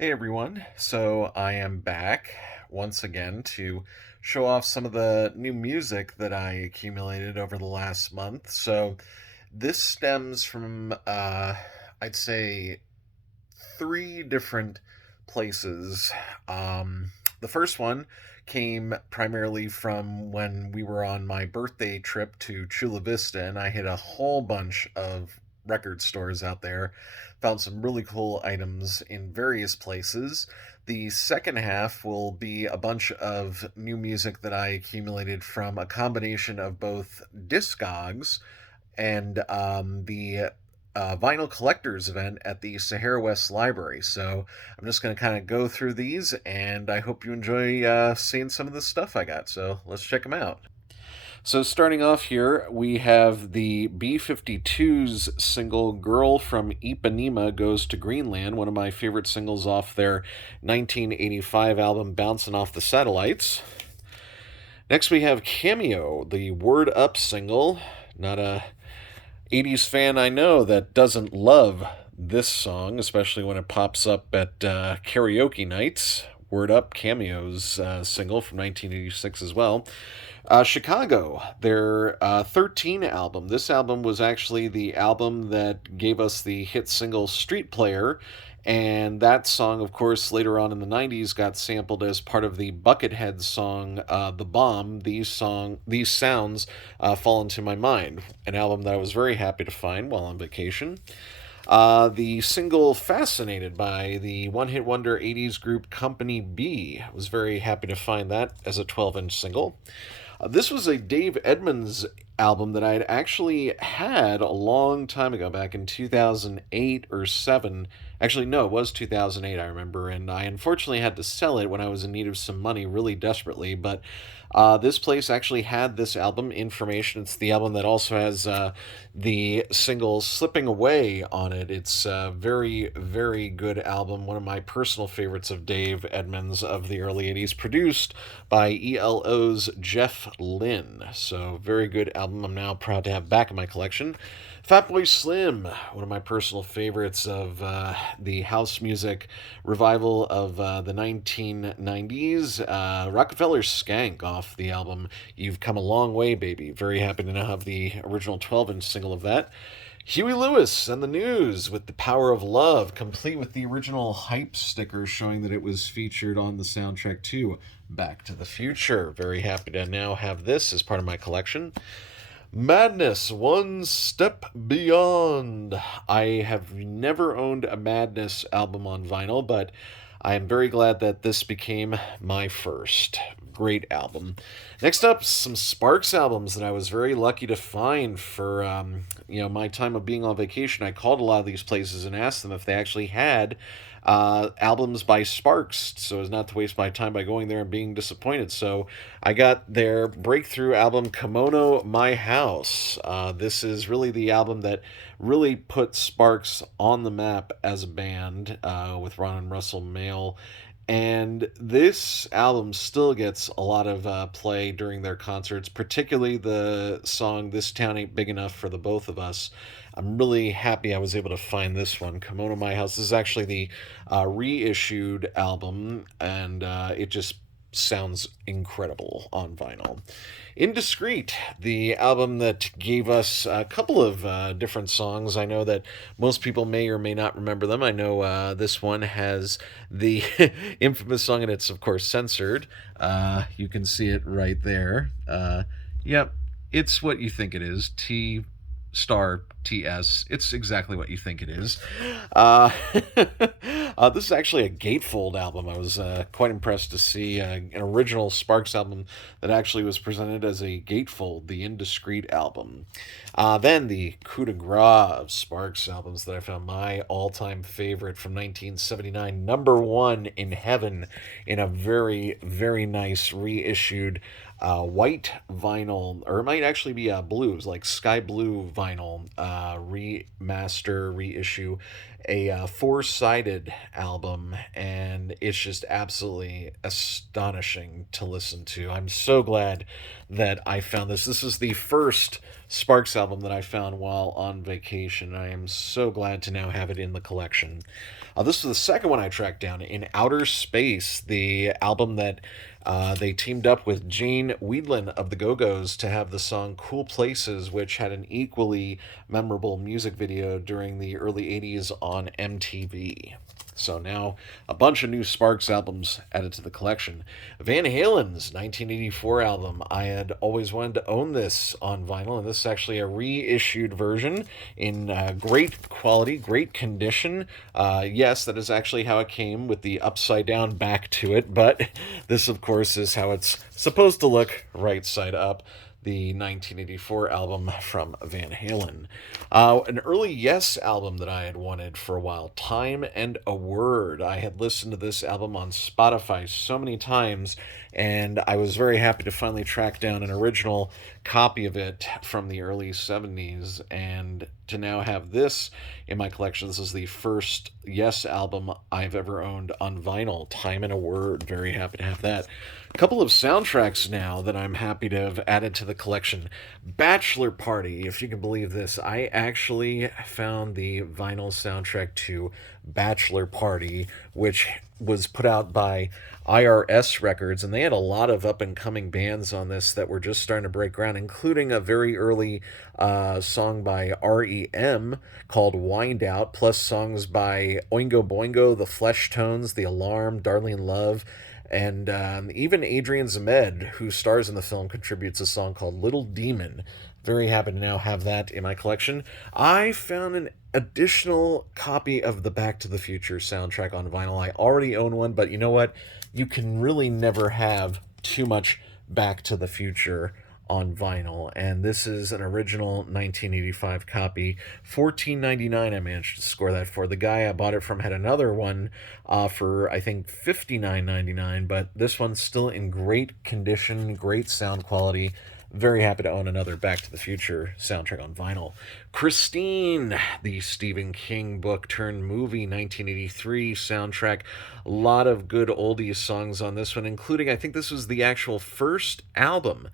Hey everyone, so I am back once again to show off some of the new music that I accumulated over the last month. So this stems from, I'd say, three different places. The first one came primarily from when we were on my birthday trip to Chula Vista, and I hit a whole bunch of record stores out there. Found some really cool items in various places. The second half will be a bunch of new music that I accumulated from a combination of both Discogs and the vinyl collectors event at the Sahara West Library. So I'm just going to kind of go through these, and I hope you enjoy seeing some of the stuff I got. So let's check them out. So starting off here, we have the B-52's single "Girl from Ipanema Goes to Greenland," one of my favorite singles off their 1985 album "Bouncing Off the Satellites." Next, we have Cameo, the Word Up single. Not a 80s fan I know that doesn't love this song, especially when it pops up at karaoke nights. Word Up, Cameo's single from 1986 as well. Chicago, their 13 album. This album was actually the album that gave us the hit single Street Player. And that song, of course, later on in the 90s got sampled as part of the Buckethead song The Bomb. These sounds fall into my mind. An album that I was very happy to find while on vacation. The single Fascinated by the one hit wonder 80s group Company B. I was very happy to find that as a 12-inch single. This was a Dave Edmunds album that I had actually had a long time ago, back in 2008 or 7. Actually, no, it was 2008, I remember, and I unfortunately had to sell it when I was in need of some money really desperately, but this place actually had this album, Information. It's the album that also has the single Slipping Away on it. It's a very, very good album, one of my personal favorites of Dave Edmunds of the early 80s, produced by ELO's Jeff Lynne. So, very good album I'm now proud to have back in my collection. Fatboy Slim, one of my personal favorites of the house music revival of the 1990s. Rockefeller Skank off the album You've Come a Long Way, Baby. Very happy to now have the original 12-inch single of that. Huey Lewis and the News with The Power of Love, complete with the original hype sticker showing that it was featured on the soundtrack to Back to the Future. Very happy to now have this as part of my collection. Madness, One Step Beyond. I have never owned a Madness album on vinyl, but I am very glad that this became my first. Great album. Next up, some Sparks albums that I was very lucky to find for my time of being on vacation. I called a lot of these places and asked them if they actually had albums by Sparks, so as not to waste my time by going there and being disappointed. So I got their breakthrough album, Kimono My House. This is really the album that really put Sparks on the map as a band, with Ron and Russell Mael. And this album still gets a lot of play during their concerts, particularly the song This Town Ain't Big Enough for the Both of Us. I'm really happy I was able to find this one. Kimono My House. This is actually the reissued album, and it just sounds incredible on vinyl. Indiscreet, the album that gave us a couple of different songs. I know that most people may or may not remember them. I know this one has the infamous song, and it's, of course, censored. You can see it right there. Yep, it's what you think it is. T star TS. It's exactly what you think it is. Uh, this is actually a Gatefold album. I was quite impressed to see an original Sparks album that actually was presented as a Gatefold, the Indiscreet album. Then the coup de grace of Sparks albums that I found my all-time favorite from 1979, number one in heaven, in a very, very nice reissued white vinyl, or it might actually be blues, like sky blue vinyl, remaster, reissue, a four-sided album, and it's just absolutely astonishing to listen to. I'm so glad that I found this. This is the first Sparks album that I found while on vacation. I am so glad to now have it in the collection. This is the second one I tracked down, In Outer Space, the album that they teamed up with Jane Wiedlin of the Go-Go's to have the song Cool Places, which had an equally memorable music video during the early 80s on MTV. So now a bunch of new Sparks albums added to the collection. Van Halen's 1984 album. I had always wanted to own this on vinyl, and this is actually a reissued version in great quality, great condition. Yes, that is actually how it came with the upside down back to it, but this, of course, is how it's supposed to look right side up. The 1984 album from Van Halen. An early Yes album that I had wanted for a while, Time and a Word. I had listened to this album on Spotify so many times, and I was very happy to finally track down an original copy of it from the early 70s, and to now have this in my collection. This is the first Yes album I've ever owned on vinyl, Time and a Word. Very happy to have that. A couple of soundtracks now that I'm happy to have added to the collection. Bachelor Party, if you can believe this. I actually found the vinyl soundtrack to Bachelor Party, which was put out by IRS Records, and they had a lot of up and coming bands on this that were just starting to break ground, including a very early song by REM called Wind Out, plus songs by Oingo Boingo, The Flesh Tones, The Alarm, Darlene Love. And even Adrian Zemed, who stars in the film, contributes a song called Little Demon. Very happy to now have that in my collection. I found an additional copy of the Back to the Future soundtrack on vinyl. I already own one, but you know what? You can really never have too much Back to the Future on vinyl, and this is an original 1985 copy. 14.99 I managed to score that for. The guy I bought it from had another one for I think 59.99, but this one's still in great condition, great sound quality. Very happy to own another Back to the Future soundtrack on vinyl. Christine, the Stephen King book turned movie, 1983 soundtrack. A lot of good oldies songs on this one, including, I think this was the actual first album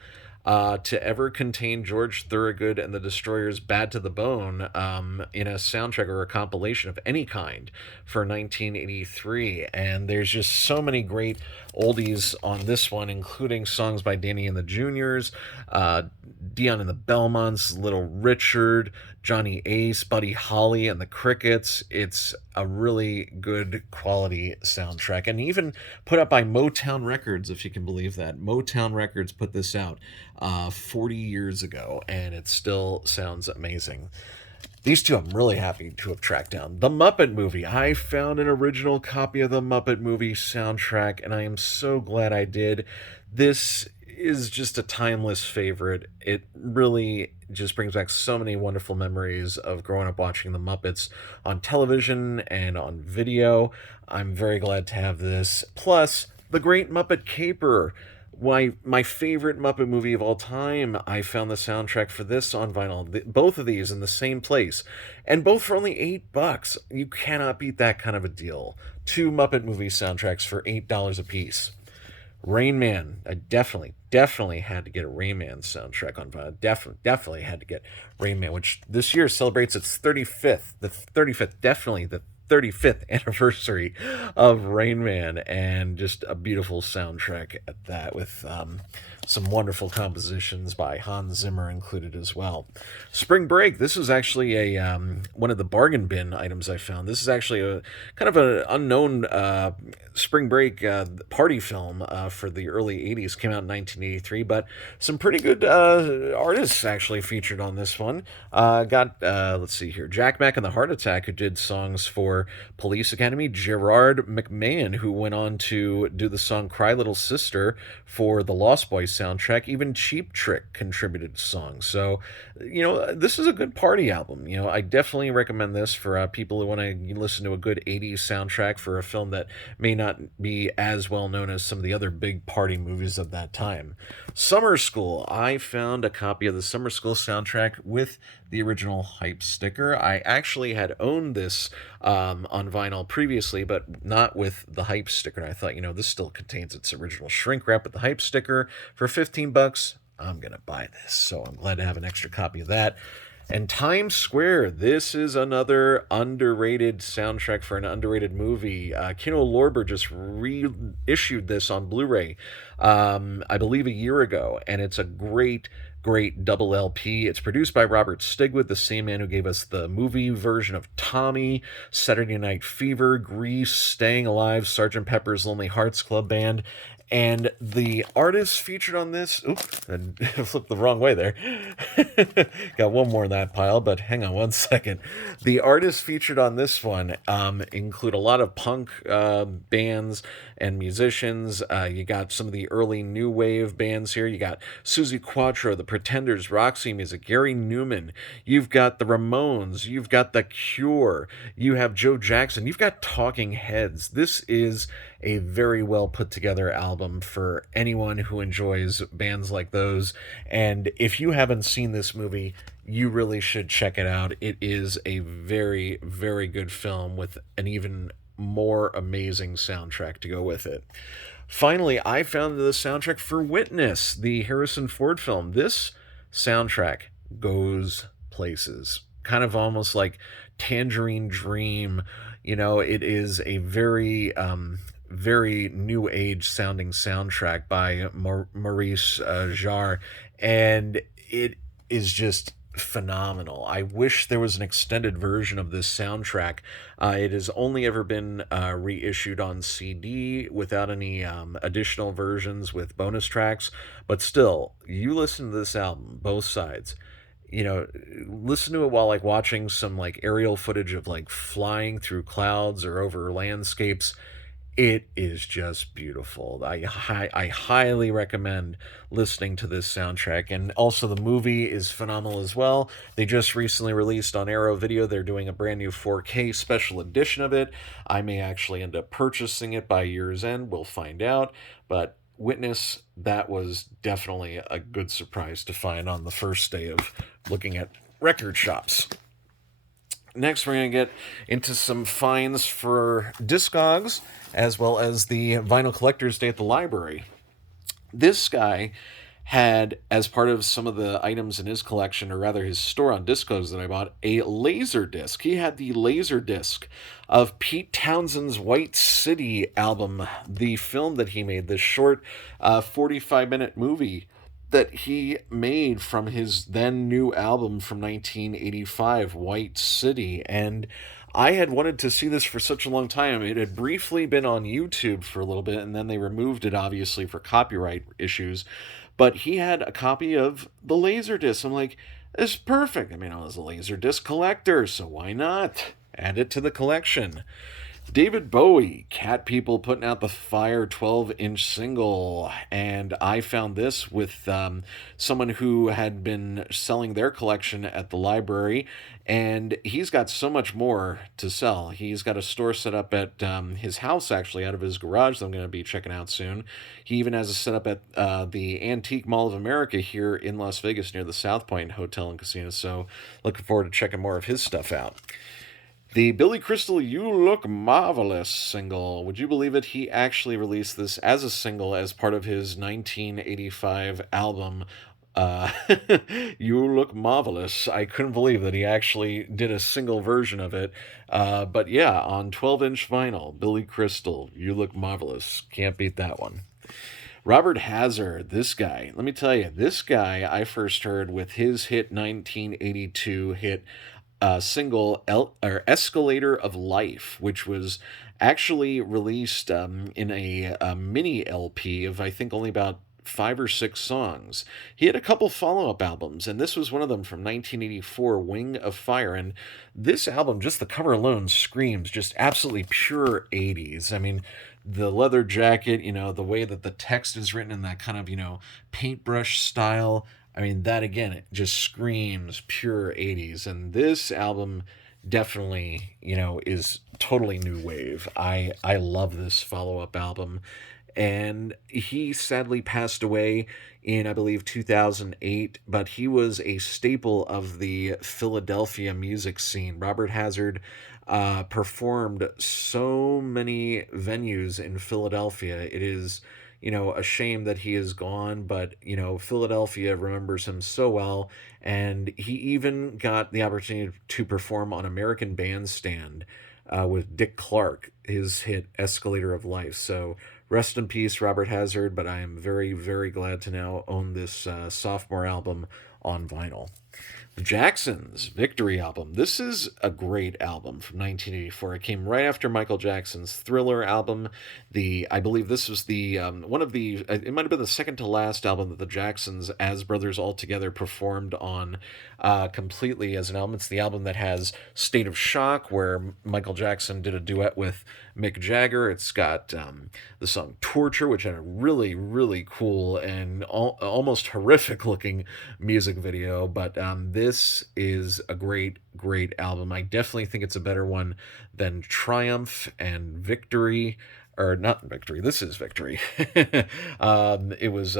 to ever contain George Thorogood and the Destroyers' Bad to the Bone in a soundtrack or a compilation of any kind for 1983. And there's just so many great oldies on this one, including songs by Danny and the Juniors, Dion and the Belmonts, Little Richard, Johnny Ace, Buddy Holly, and the Crickets. It's a really good quality soundtrack, and even put up by Motown Records, if you can believe that. Motown Records put this out 40 years ago, and it still sounds amazing. These two I'm really happy to have tracked down. The Muppet Movie. I found an original copy of the Muppet Movie soundtrack, and I am so glad I did. This is just a timeless favorite. It really just brings back so many wonderful memories of growing up watching the Muppets on television and on video. I'm very glad to have this. Plus, The Great Muppet Caper. My favorite Muppet movie of all time. I found the soundtrack for this on vinyl. Both of these in the same place, and both for only $8. You cannot beat that kind of a deal. Two Muppet movie soundtracks for $8 a piece. Rain Man. I definitely had to get a Rain Man soundtrack on vinyl. Definitely had to get Rain Man, which this year celebrates its 35th. The 35th, definitely the 35th anniversary of Rain Man, and just a beautiful soundtrack at that, with some wonderful compositions by Hans Zimmer included as well. Spring Break. This is actually a one of the bargain bin items I found. This is actually a kind of an unknown Spring Break party film for the early 80s. Came out in 1983, but some pretty good artists actually featured on this one. Let's see here, Jack Mack and the Heart Attack, who did songs for Police Academy. Gerard McMahon, who went on to do the song Cry Little Sister for the Lost Boys soundtrack. Even Cheap Trick contributed songs. So, this is a good party album. I definitely recommend this for people who want to listen to a good 80s soundtrack for a film that may not be as well known as some of the other big party movies of that time. Summer School. I found a copy of the Summer School soundtrack with the original Hype sticker. I actually had owned this on vinyl previously, but not with the Hype sticker. And I thought, this still contains its original shrink wrap with the Hype sticker for $15. I'm going to buy this. So I'm glad to have an extra copy of that. And Times Square, this is another underrated soundtrack for an underrated movie. Kino Lorber just reissued this on Blu ray, I believe, a year ago, and it's a great double LP. It's produced by Robert Stigwood, the same man who gave us the movie version of Tommy, Saturday Night Fever, Grease, Staying Alive, Sergeant Pepper's Lonely Hearts Club Band. And the artist featured on this, oops, I flipped the wrong way there. Got one more in that pile, but hang on one second. The artists featured on this one include a lot of punk bands and musicians. You got some of the early new wave bands here. You got Suzi Quatro, The Pretenders, Roxy Music, Gary Newman. You've got the Ramones. You've got The Cure. You have Joe Jackson. You've got Talking Heads. This is a very well put together album for anyone who enjoys bands like those. And if you haven't seen this movie, you really should check it out. It is a very good film with an even more amazing soundtrack to go with it. Finally, I found the soundtrack for Witness, the Harrison Ford film. This soundtrack goes places, kind of almost like Tangerine Dream. It is a very new age sounding soundtrack by Maurice Jarre, and it is just phenomenal. I wish there was an extended version of this soundtrack. It has only ever been reissued on CD without any additional versions with bonus tracks, but still, you listen to this album, both sides. Listen to it while like watching some like aerial footage of like flying through clouds or over landscapes. It is just beautiful. I highly recommend listening to this soundtrack. And also, the movie is phenomenal as well. They just recently released on Arrow Video, they're doing a brand new 4K special edition of it. I may actually end up purchasing it by year's end. We'll find out. But Witness, that was definitely a good surprise to find on the first day of looking at record shops. Next, we're going to get into some finds for Discogs, as well as the Vinyl Collector's Day at the library. This guy had, as part of some of the items in his collection, or rather his store on Discogs that I bought, a laser disc. He had the laser disc of Pete Townshend's White City album, the film that he made, this short 45-minute movie that he made from his then new album from 1985, White City. And I had wanted to see this for such a long time. It had briefly been on YouTube for a little bit, and then they removed it, obviously, for copyright issues. But he had a copy of the Laserdisc. I'm like, this is perfect. I mean, I was a Laserdisc collector, so why not add it to the collection? David Bowie, Cat People putting out the Fire 12-inch single, and I found this with someone who had been selling their collection at the library, and he's got so much more to sell. He's got a store set up at his house, actually, out of his garage that I'm going to be checking out soon. He even has a setup at the Antique Mall of America here in Las Vegas near the South Point Hotel and Casino, so looking forward to checking more of his stuff out. The Billy Crystal You Look Marvelous single. Would you believe it? He actually released this as a single as part of his 1985 album, uh, You Look Marvelous. I couldn't believe that he actually did a single version of it. But yeah, on 12-inch vinyl, Billy Crystal, You Look Marvelous. Can't beat that one. Robert Hazard, this guy, let me tell you, this guy I first heard with his hit 1982 hit single Escalator of Life, which was actually released in a mini LP of, I think, only about 5 or 6 songs. He had a couple follow up albums, and this was one of them from 1984, Wing of Fire. And this album, just the cover alone, screams just absolutely pure 80s. I mean, the leather jacket, the way that the text is written in that kind of, paintbrush style. I mean, that again, it just screams pure 80s. And this album definitely, is totally new wave. I love this follow-up album. And he sadly passed away in, I believe, 2008, but he was a staple of the Philadelphia music scene. Robert Hazard performed so many venues in Philadelphia. It is, a shame that he is gone, but, Philadelphia remembers him so well. And he even got the opportunity to perform on American Bandstand with Dick Clark, his hit Escalator of Life. So rest in peace, Robert Hazard, but I am very, very glad to now own this sophomore album on vinyl. The Jacksons' Victory album. This is a great album from 1984. It came right after Michael Jackson's Thriller album. I believe this was the one of the. It might have been the second to last album that the Jacksons, as brothers all together, performed on completely as an album. It's the album that has State of Shock, where Michael Jackson did a duet with Mick Jagger. It's got the song Torture, which had a really, really cool and almost horrific looking music video. But this is a great, great album. I definitely think it's a better one than Triumph and Victory. Or not Victory, this is Victory. It was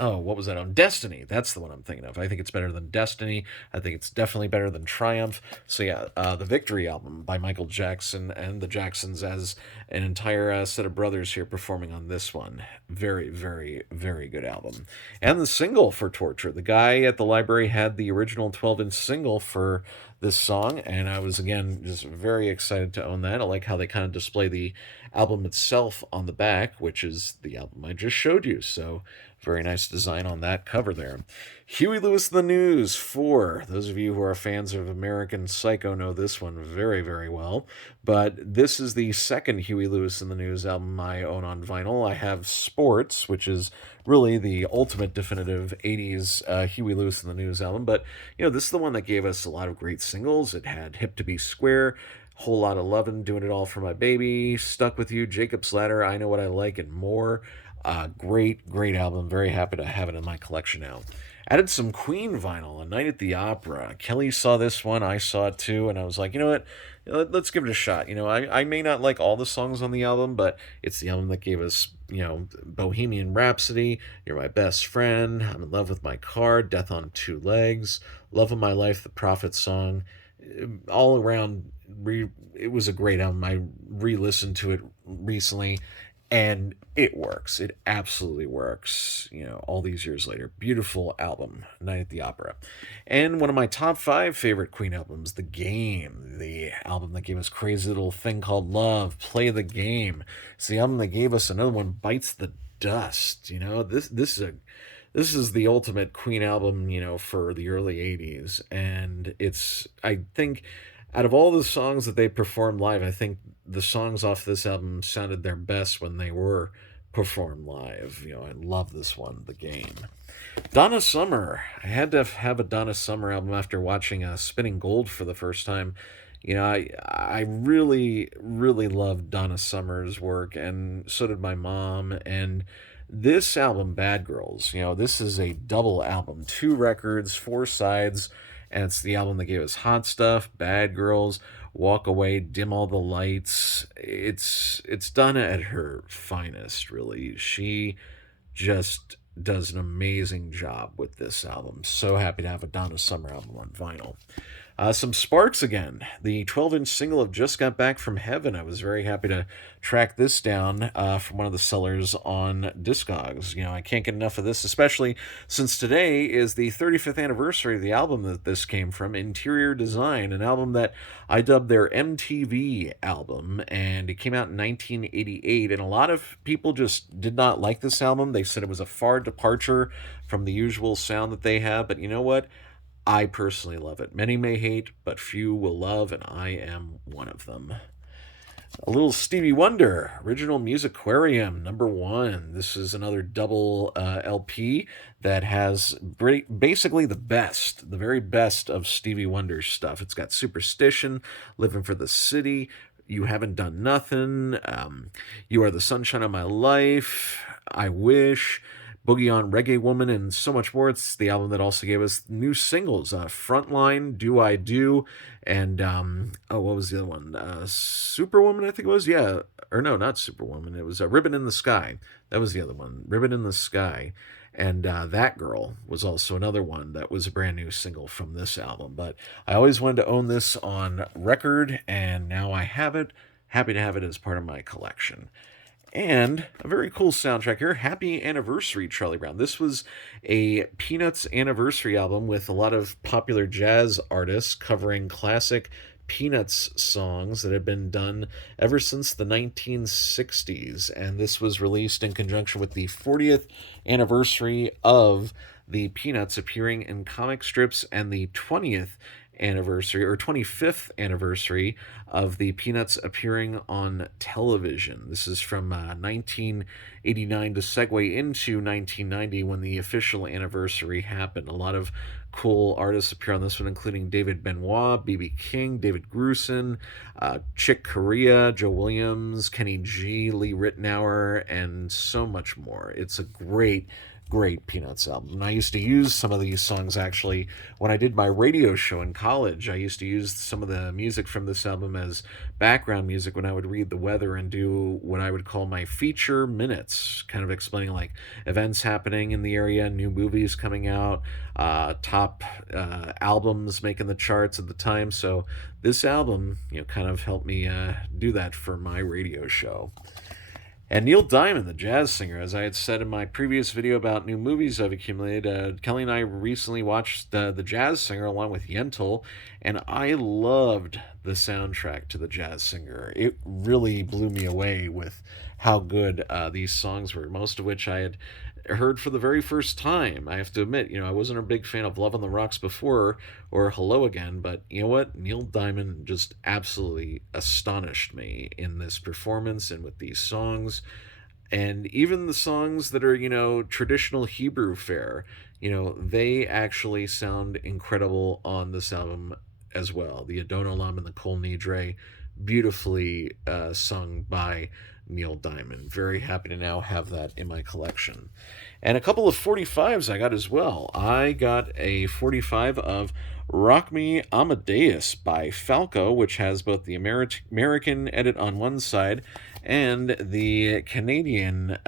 oh, what was that on? Destiny. That's the one I'm thinking of. I think it's better than Destiny. I think it's definitely better than Triumph. So yeah, the Victory album by Michael Jackson and the Jacksons as an entire set of brothers here performing on this one. Very, very, very good album. And the single for Torture. The guy at the library had the original 12-inch single for this song, and I was again just very excited to own that. I like how they kind of display the album itself on the back, which is the album I just showed you. So very nice design on that cover there. Huey Lewis and the News 4. Those of you who are fans of American Psycho know this one very, very well. But this is the second Huey Lewis and the News album I own on vinyl. I have Sports, which is really the ultimate definitive 80s Huey Lewis and the News album. But, this is the one that gave us a lot of great singles. It had Hip to Be Square, Whole Lot of Lovin', Doing It All for My Baby, Stuck With You, Jacob's Ladder, I Know What I Like, and more. Great, great album. Very happy to have it in my collection now. Added some Queen vinyl, A Night at the Opera. Kelly saw this one, I saw it too, and I was like, you know what? Let's give it a shot. I may not like all the songs on the album, but it's the album that gave us, Bohemian Rhapsody, You're My Best Friend, I'm in Love with My Car, Death on Two Legs, Love of My Life, The Prophet Song. All around, it was a great album. I re-listened to it recently, and it works. It absolutely works, all these years later. Beautiful album, Night at the Opera. And one of my top 5 favorite Queen albums, The Game, the album that gave us Crazy Little Thing Called Love, Play the Game. It's the album that gave us another one, Bites the Dust. This is the ultimate Queen album, for the early 80s. And I think, out of all the songs that they performed live, I think the songs off this album sounded their best when they were performed live. I love this one, The Game. Donna Summer. I had to have a Donna Summer album after watching Spinning Gold for the first time. I really, really loved Donna Summer's work, and so did my mom. And this album, Bad Girls, this is a double album, 2 records, 4 sides, and it's the album that gave us Hot Stuff, Bad Girls, Walk Away, Dim All the Lights. It's Donna at her finest, really. She just does an amazing job with this album. So happy to have a Donna Summer album on vinyl. Some Sparks again. The 12-inch single of Just Got Back from Heaven. I was very happy to track this down from one of the sellers on Discogs. I can't get enough of this, especially since today is the 35th anniversary of the album that this came from, Interior Design, an album that I dubbed their MTV album, and it came out in 1988, and a lot of people just did not like this album. They said it was a far departure from the usual sound that they have, but you know what? I personally love it. Many may hate, but few will love, and I am one of them. A little Stevie Wonder, Original Musicarium, #1. This is another double LP that has basically the very best of Stevie Wonder's stuff. It's got Superstition, Living for the City, You Haven't Done Nothing, You Are the Sunshine of My Life, I Wish, Boogie on Reggae Woman, and so much more. It's the album that also gave us new singles, Frontline, Do I Do, and, what was the other one? Superwoman, I think it was? Yeah, or no, not Superwoman. It was Ribbon in the Sky. That was the other one, Ribbon in the Sky. And That Girl was also another one that was a brand new single from this album. But I always wanted to own this on record, and now I have it. Happy to have it as part of my collection. And a very cool soundtrack here. Happy Anniversary, Charlie Brown. This was a Peanuts anniversary album with a lot of popular jazz artists covering classic Peanuts songs that had been done ever since the 1960s. And this was released in conjunction with the 40th anniversary of the Peanuts appearing in comic strips and the 20th anniversary or 25th anniversary of the Peanuts appearing on television. This is from 1989 to segue into 1990 when the official anniversary happened. A lot of cool artists appear on this one, including David Benoit, B.B. King, David Grusin, Chick Corea, Joe Williams, Kenny G, Lee Ritenour, and so much more. It's a great Peanuts album. And I used to use some of these songs actually when I did my radio show in college. I used to use some of the music from this album as background music when I would read the weather and do what I would call my feature minutes, kind of explaining like events happening in the area, new movies coming out, top albums making the charts at the time. So this album, kind of helped me do that for my radio show. And Neil Diamond, the jazz singer, as I had said in my previous video about new movies I've accumulated, Kelly and I recently watched The Jazz Singer along with Yentl, and I loved the soundtrack to The Jazz Singer. It really blew me away with how good these songs were, most of which I had heard for the very first time. I have to admit, I wasn't a big fan of Love on the Rocks before or Hello Again, but you know what? Neil Diamond just absolutely astonished me in this performance and with these songs. And even the songs that are, traditional Hebrew fare, they actually sound incredible on this album as well. The Adon Olam and the Kol Nidre, beautifully sung by Neil Diamond. Very happy to now have that in my collection. And a couple of 45s I got as well. I got a 45 of Rock Me Amadeus by Falco, which has both the American edit on one side and the Canadian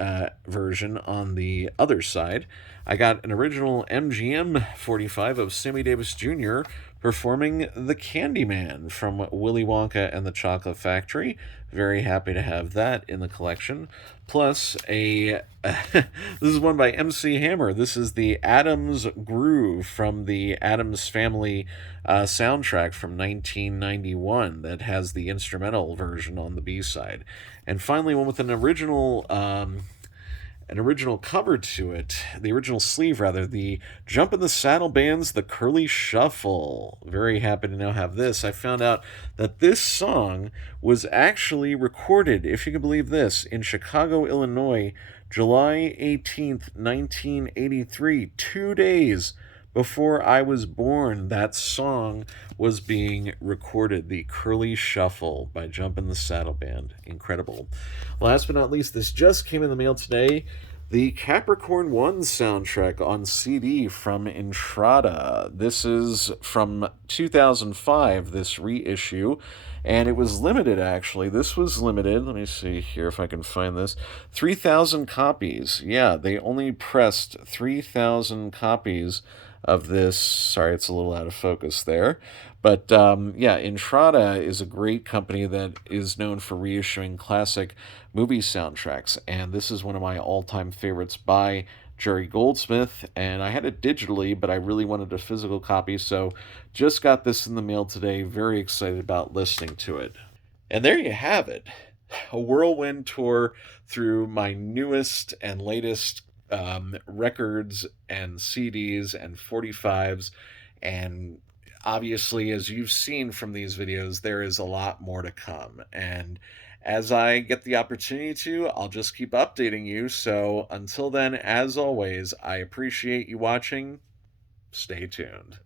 version on the other side. I got an original MGM 45 of Sammy Davis Jr. performing The Candyman from Willy Wonka and the Chocolate Factory. Very happy to have that in the collection. Plus, this is one by MC Hammer. This is the Addams Groove from the Addams Family soundtrack from 1991 that has the instrumental version on the B side. And finally, one with an original cover to it, the original sleeve rather, the Jump in the Saddle Band's The Curly Shuffle. Very happy to now have this. I found out that this song was actually recorded, if you can believe this, in Chicago, Illinois, July 18th, 1983, 2 days before I was born. That song was being recorded, The Curly Shuffle by Jump in the Saddle Band. Incredible. Last but not least, this just came in the mail today. The Capricorn One soundtrack on CD from Entrada. This is from 2005, this reissue, and it was limited actually. This was limited. Let me see here if I can find this. 3,000 copies. Yeah, they only pressed 3,000 copies of this. Sorry, it's a little out of focus there. But yeah, Entrada is a great company that is known for reissuing classic movie soundtracks. And this is one of my all time favorites by Jerry Goldsmith. And I had it digitally, but I really wanted a physical copy. So just got this in the mail today. Very excited about listening to it. And there you have it, a whirlwind tour through my newest and latest records and CDs and 45s. And obviously, as you've seen from these videos, there is a lot more to come. And as I get the opportunity to, I'll just keep updating you. So until then, as always, I appreciate you watching. Stay tuned.